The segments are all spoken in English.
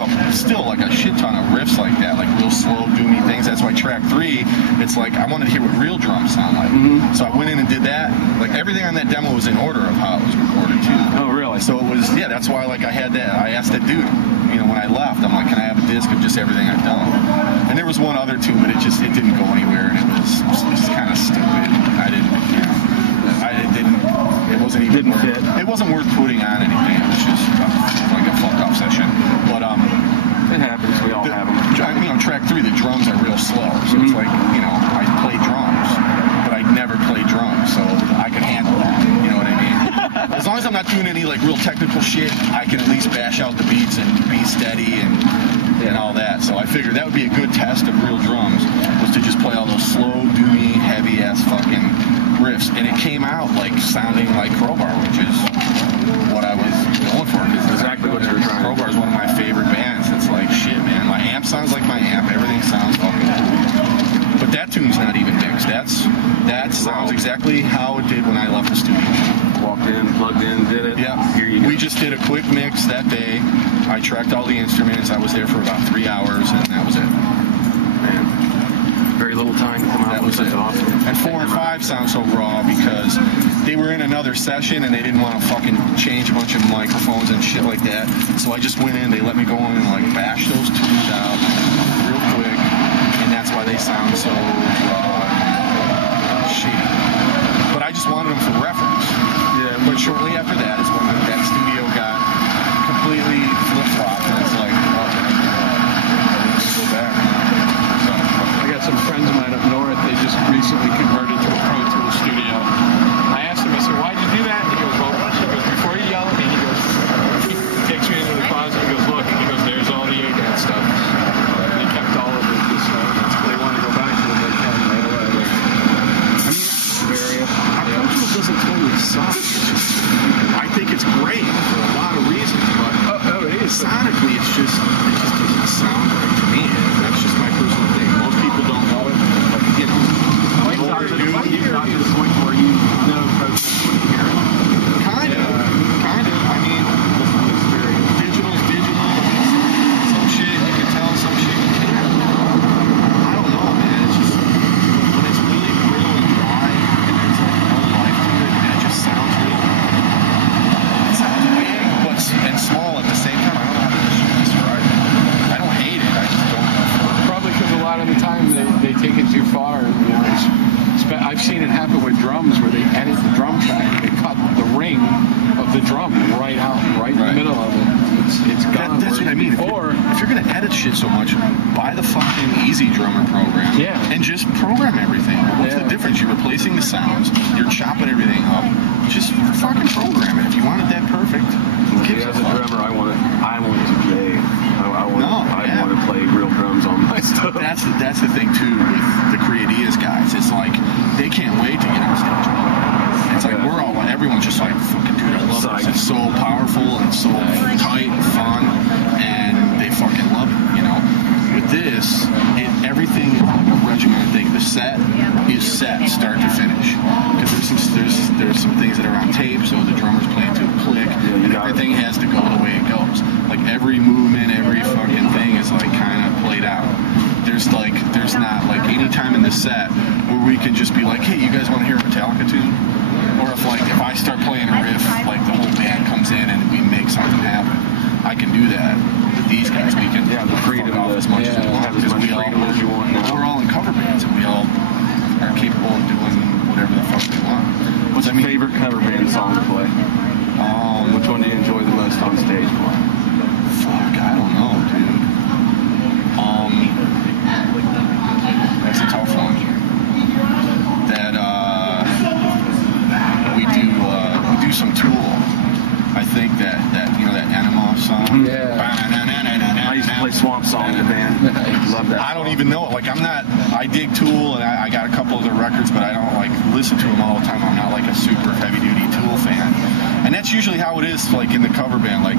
have still like a shit ton of riffs like that, like real slow, doomy things. That's why track 3, it's like I wanted to hear what real drums sound like. So I went in and did that. Like everything on that demo was in order of how it was recorded too. Oh, really? So it was, yeah, that's why like I had that. I asked that dude, you know, when I left, I'm like, can I have a disc of just everything I've done? And there was one other too, but it didn't go anywhere, and it was kind of stupid. I didn't, you know, it wasn't even worth it. It wasn't worth putting on anything. It was just like a fuck off session. But it happens. We all have them. You know, track 3, the drums are real slow, so it's like, you know, I play drums, but I never play drums, so I can handle that. You know what I mean? As long as I'm not doing any like real technical shit, I can at least bash out the beats and be steady and all that. So I figured that would be a good test of real drums, was to just play all those slow, doomy, heavy ass fucking riffs, and it came out like sounding like Crowbar, which is what I was going for. Exactly what you were trying. Crowbar is one of my favorite bands. It's like shit, man. My amp sounds like my amp. Everything sounds fucking cool. But that tune's not even mixed. That sounds exactly how it did when I left the studio. Walked in, plugged in, did it. Yeah. Here you go. We just did a quick mix that day. I tracked all the instruments. I was there for about 3 hours, and that was it. Man, very little time to come out. That was it. Awesome. And 4 and 5 sound so raw because they were in another session and they didn't want to fucking change a bunch of microphones and shit like that. So I just went in. They let me go in and like bash those tunes out real quick, and that's why they sound so raw and shitty. But I just wanted them for reference. Yeah. But shortly after that is when that studio got completely flip-flopped, and it's like, oh, let's go back. So, I got some friends of mine up north. They just recently converted to a Pro Tools studio. I asked him, I said, why'd you do that? And he goes, well, before you yell at me, he goes, he takes me into the closet and goes, look, and he goes, there's all the ADAT stuff. And they kept all of it this way. That's what they want to go back to, but they can't right away. I mean, Pro Tools doesn't totally suck. I think it's great for a lot of reasons, but it is. Sonically, it just doesn't sound right to me. That's just my personal thing. Most people don't know it, but you know, you've got to the point where you know Pro Tools when you hear it. Kind of. I mean, digital's digital. Some shit you can tell, some shit you can't. I don't know, man. It's just when it's really real and dry, and there's like no life to it, and it just sounds real. It sounds big, but and small at the same time. I don't know how to describe it. I don't hate it. I just don't. Probably because a lot of the time they take it too far. You know, I've seen it happen with drums where they edit the drum track. They cut the ring of the drum right out, right in the middle of it. It's gone. That's what I mean. Or if you're gonna edit shit so much, buy the fucking Easy Drummer program. Yeah. And just program everything. What's the difference? You're replacing the sounds. You're chopping everything up. Just fucking program it. If you want it that perfect. As a drummer, I want to play. I want to play real drums on my stuff. That's the thing too with the Creadias guys. It's like they can't wait to get on stage. It's like everyone's just like, fucking dude, I love it. It's so powerful and so tight and fun, and they fucking love it, you know. With this, everything is like a regimented thing. The set is set start to finish because there's some things that are on tape, so the drummer's playing to a click, and everything has to go the way it goes. Like every movement, every fucking thing is like kind of played out. There's not like any time in the set where we can just be like, hey, you guys want to hear a Metallica tune? Or if I start playing a riff, like the whole band comes in and we make something happen. I can do that. With these guys, we can the freedom off as much as we want because we're all in cover bands and we all are capable of doing whatever the fuck we want. What's your favorite cover band song to play? Which one do you enjoy the most on stage? Fuck, I don't know, dude. That's a tough one. That we do some Tool. I think that Anima song. Yeah. I used to play Swamp Song in the band. Love that. I don't even know it. Like I dig Tool and I got a couple of their records, but I don't like listen to them all the time. I'm not like a super heavy duty Tool fan. And that's usually how it is like in the cover band. Like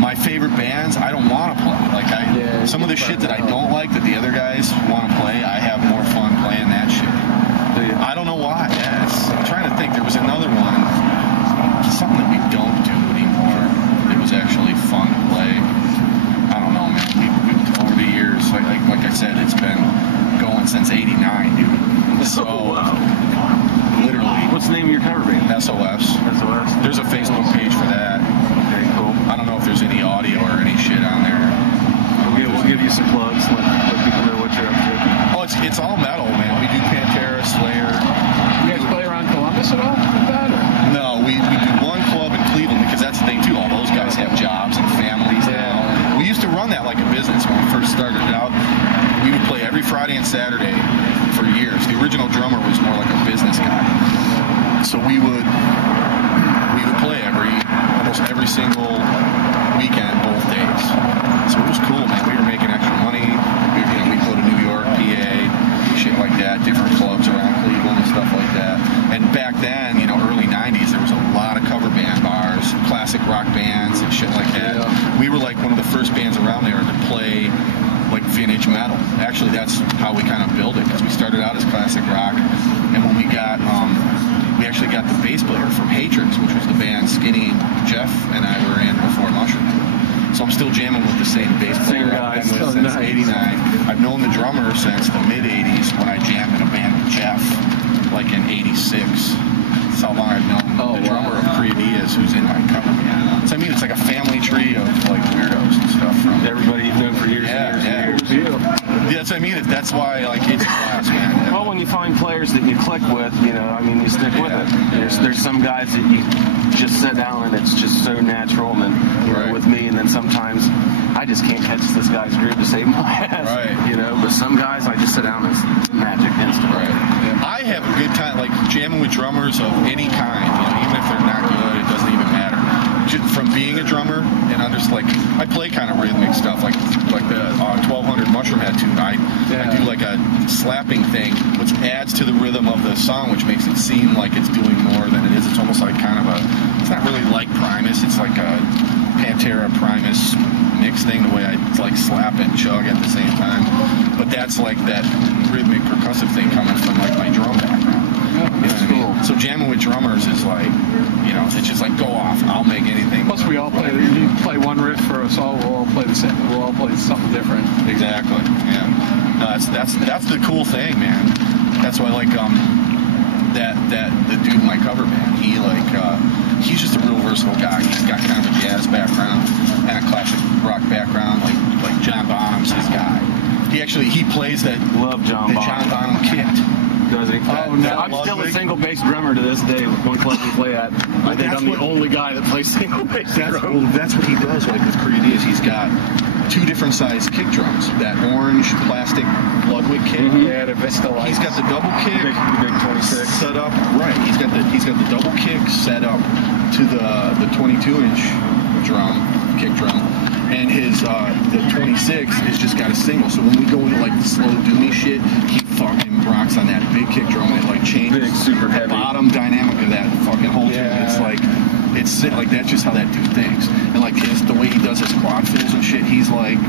my favorite bands, I don't want to play. Like some of the shit that I don't like that the other guys want to play, I have more fun playing that shit. I don't know why. I'm trying to think. There was another one, something that we don't do anymore. It was actually fun to play. I don't know, run that like a business when we first started out. We would play every Friday and Saturday for years. The original drummer was more like a business guy. So we would play almost every single weekend, both days. So it was cool, man. We were making extra money. We'd go to New York, PA, shit like that, different clubs around Cleveland and stuff like that. And back then, early 90s, there was a lot of cover band bars, classic rock bands and shit like that. Yeah. We were like one of the first bands around there to play like vintage metal. Actually, that's how we kind of built it, because we started out as classic rock, and when we actually got the bass player from Hatrix, which was the band Skinny, Jeff, and I were in before Mushroomhead. So I'm still jamming with the same bass player I've been with since '89. I've known the drummer since the mid-'80s when I jammed in a band with Jeff, like in '86. That's how long I've known the drummer of Creadias, who's in my cover band. So I mean, it's like a family tree of like weirdos and stuff from everybody you've known for years and years. Yeah, that's what I mean. That's why it's a class, man. Well, when you find players that you click with, you stick with it. There's some guys that you just sit down and it's just so natural, and then with me, and then sometimes I just can't catch this guy's groove to save my ass. But some guys I just sit down and it's magic instant. I have a good time, like jamming with drummers of any kind. Even if they're not good, it doesn't even matter. Just from being a drummer, and I'm just like, I play kind of rhythmic stuff, like the 1200 Mushroomhead tune. I do like a slapping thing, which adds to the rhythm of the song, which makes it seem like it's doing more than it is. It's almost like kind of it's not really like Primus, it's like a Pantera Primus mix thing, the way I like slap and chug at the same time. But that's like that rhythmic percussive thing coming from like my drum background. That's cool. So jamming with drummers is like, it's just like go off. I'll make anything. Plus, we all play. You play one riff for us all. We'll all play the same. We'll all play something different. Exactly. Yeah. No, that's the cool thing, man. That's why I like that the dude in my cover band. He's just a real versatile guy. He's got kind of a jazz background and a classic rock background. Like John Bonham's his guy. He plays that. Love John Bonham. John Bonham kit. Does he? Oh, no. I'm still a single bass drummer to this day with one club we play at. I think I'm the only guy that plays single bass drum. That's what he does, like with Creadias. He's got two different size kick drums. That orange plastic Ludwig kick. Yeah, the Vista lights. He's got the double kick. Big 26. Set up. Right. He's got the double kick set up to the 22-inch kick drum. And his the 26 has just got a single. So when we go into like the slow doomy shit, he fucking rocks on that big kick drum, and it like changes big, super the heavy bottom dynamic of that fucking whole tune. It's like that's just how that dude thinks. And like the way he does his quad fills and shit, he's like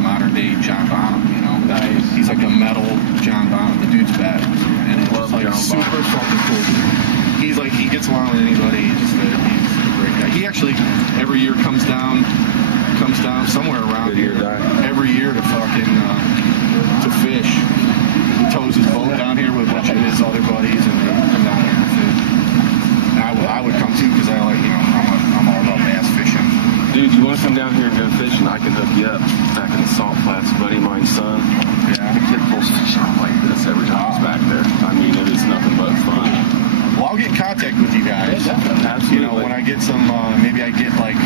modern day John Bonham, Nice. He's like a metal John Bonham. The dude's bad, and it's like super fucking cool. He gets along with anybody. He's a great guy. He actually every year comes down somewhere around here every year to fucking to fish. He tows his boat down here with a bunch of his other buddies, and they come down here to fish. And I would come too, because I like I'm all about bass fishing. Dude, you want to come down here and go fishing? I can hook you up. Back in the salt flats, buddy of mine's son. Yeah, the kid pulls fish out like this every time he's back there. I mean, it is nothing but fun. Well, I'll get in contact with you guys. Yeah, absolutely. When I get some, maybe I get like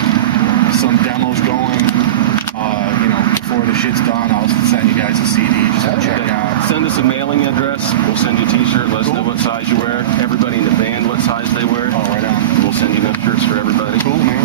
some demos going, before the shit's done, I'll send you guys a CD just to check out. Send us a mailing address. We'll send you a t-shirt. Let us know what size you wear. Everybody in the band, what size they wear. Oh, right on. We'll send you those shirts for everybody. Cool, man.